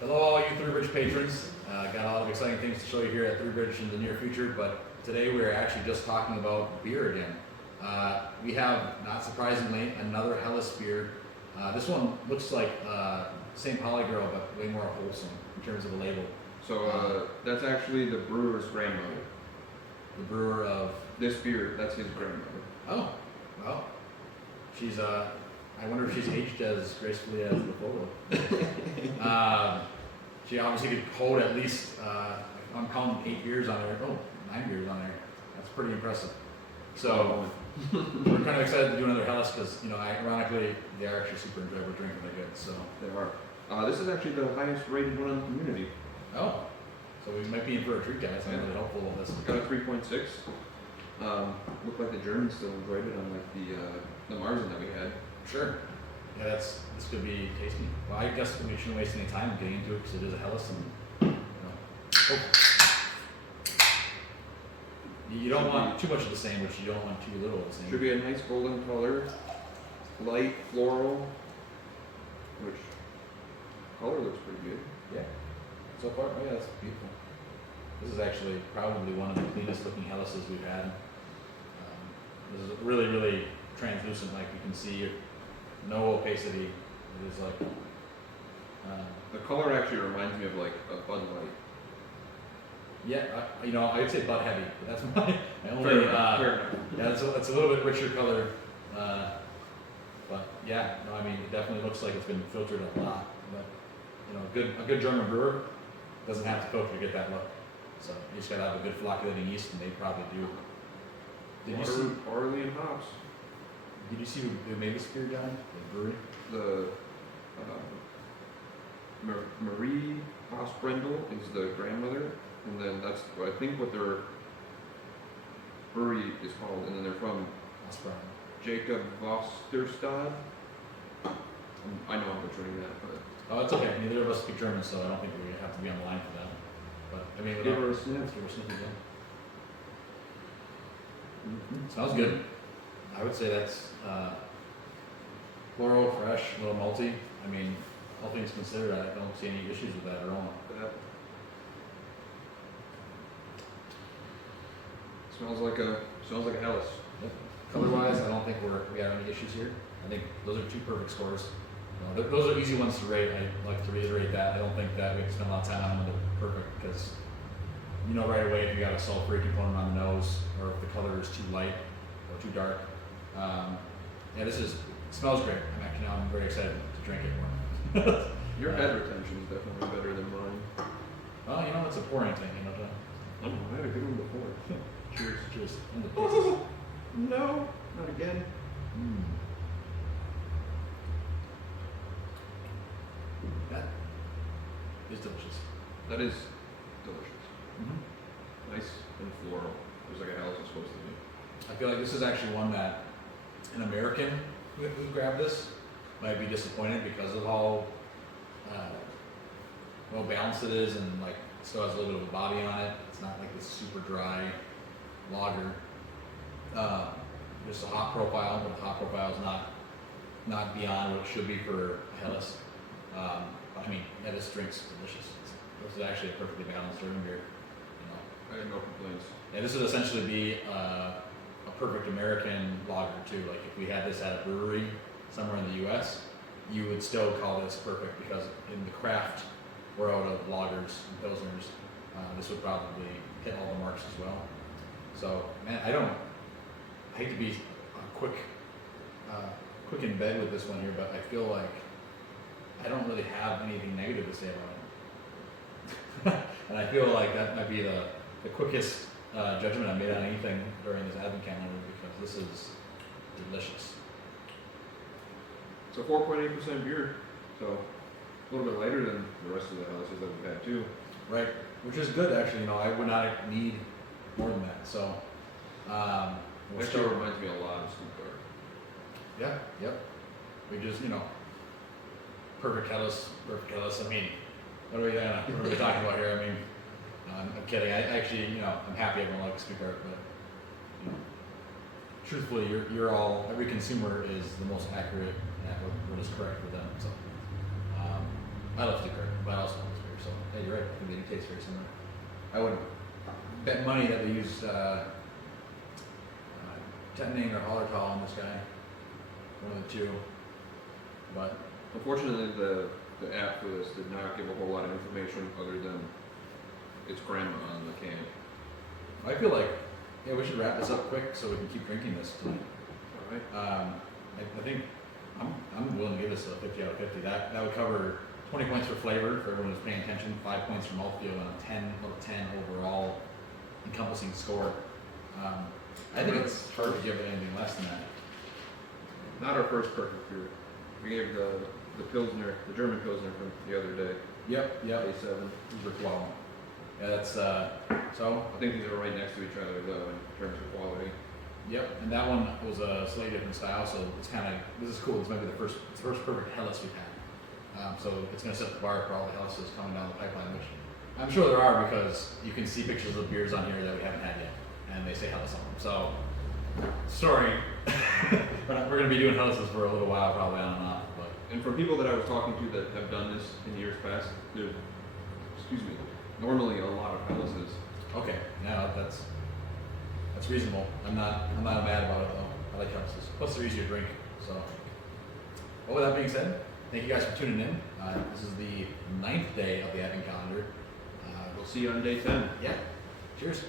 Hello, all you Three Bridge patrons. Got a lot of exciting things to show you here at Three Bridge in the near future, but today we're actually just talking about beer again. We have, not surprisingly, another Helles beer. This one looks like St. Pauli Girl, but way more wholesome in terms of the label. So that's actually the brewer's grandmother. The brewer of This beer, that's his grandmother. oh, well, she's I wonder if she's aged as gracefully as the photo. She obviously could hold at least, I'm counting 8 beers on there. Oh, 9 beers on there. That's pretty impressive. So we're kind of excited to do another Helles because, ironically, they are actually super enjoyable drinking. They're good. So They are. This is actually the highest rated one in the community. oh, so we might be in for a treat, guys. I'm really hopeful of this. It's got a 3.6. Looked like the Germans still enjoyed it, unlike the Marzen that we had. Sure. Yeah, this could be tasty. Well, I guess we shouldn't waste any time getting into it because it is a Helles and, you don't want too much of the same, but you don't want too little of the same. Should be a nice golden color, light floral, which color looks pretty good. Yeah. So far, yeah, that's beautiful. This is actually probably one of the cleanest looking Helleses we've had. This is really, really translucent, like you can see, no opacity. It is like, The color actually reminds me of like a Bud Light. yeah, I'd say Bud Heavy, but that's my only, Fair enough. yeah, it's a little bit richer color. But yeah, no, I mean, it definitely looks like it's been filtered a lot. But, a good German brewer doesn't have to filter to get that look. So you just gotta have a good flocculating yeast, and they probably do. Barley and hops. Did you see who made this beer, John? The brewery? The Marie Haas-Brendel is the grandmother, and then that's I think what their brewery is called, and then they're from That's right. Jacob Vosterstad. I know I'm butchering that, but Oh, it's okay. Neither of us speak German, so I don't think we have to be on the line for that. But I mean, give her a sniff. give her a sniff again. Smells good. I would say that's floral, fresh, a little malty. I mean, all things considered, I don't see any issues with that at all. Smells like a Helles. Yep. Color-wise, I don't think we have any issues here. I think those are 2 perfect scores. Those are easy ones to rate. I like to reiterate that. I don't think that we have to spend a lot of time on them to perfect because you know right away if you got a sulfurous component on the nose or if the color is too light or too dark. Yeah, it smells great. I'm very excited to drink it more. Your head retention is definitely better than mine. Well, it's a pouring thing, John. I had a good one before. Cheers, cheers. In the pieces. No, not again. That is delicious. That is delicious. Mm-hmm. Nice and floral, just like a Helles is supposed to be. I feel like this is actually one that an American who grabbed this might be disappointed because of how well balanced it is and like still has a little bit of a body on it. It's not like this super dry lager. Just a hop profile, but the hop profile is not beyond what it should be for a Helles. Yeah, this drink's delicious. This is actually a perfectly balanced German beer. I have no complaints. Yeah, this would essentially be a perfect American lager too. Like if we had this at a brewery somewhere in the U.S., you would still call this perfect because in the craft world of lagers and pilsners, this would probably hit all the marks as well. So, man, I hate to be quick in bed with this one here, but I feel like I don't really have anything negative to say about it. And I feel like that might be the quickest judgment I made on anything during this advent calendar because this is delicious. It's a 4.8% beer, so a little bit lighter than the rest of the Helles's that we've had too. Right, which is good actually. I would not need more than that. So, Actually reminds me a lot of Stuttgart. Yeah, yep. We just, perfect Helles. I mean, what are we talking about here? I mean, I'm kidding. I actually, I'm happy everyone likes Stuttgart, but truthfully, every consumer is the most accurate at what is correct for them. So, I love Steve Kirk, but I also love this beer. So hey, you're right. I think they do taste very similar. I would bet money that they use Tettnang or Hallertau on this guy. One of the two. But Unfortunately, the app for this did not give a whole lot of information other than its grandma on the can. I feel like we should wrap this up quick so we can keep drinking this tonight. All right. I think I'm willing to give this a 50 out of 50. That would cover 20 points for flavor for everyone who's paying attention, 5 points for mouthfeel, and a 10 out of 10 overall encompassing score. I think it's hard to give it anything less than that. Not our first perfect beer. We gave the Pilsner, the German Pilsner from the other day. Yep. A7. These are 12. Yeah, that's so. I think these are right next to each other though in terms of quality. Yep, and that one was a slightly different style, so it's kind of, this is cool. This might be the first perfect Helles we've had. So it's going to set the bar for all the Helleses coming down the pipeline, which I'm sure there are because you can see pictures of beers on here that we haven't had yet, and they say Helles on them. So, sorry, we're going to be doing Helleses for a little while, probably on and off. But And from people that I was talking to that have done this in years past, there's, normally a lot of Helleses. okay, yeah, that's reasonable. I'm not mad about it though. I like Helleses. Plus they're easier to drink. So, well, with that being said, thank you guys for tuning in. This is the 9th day of the Advent calendar. We'll see you on day 10. Yeah. Cheers.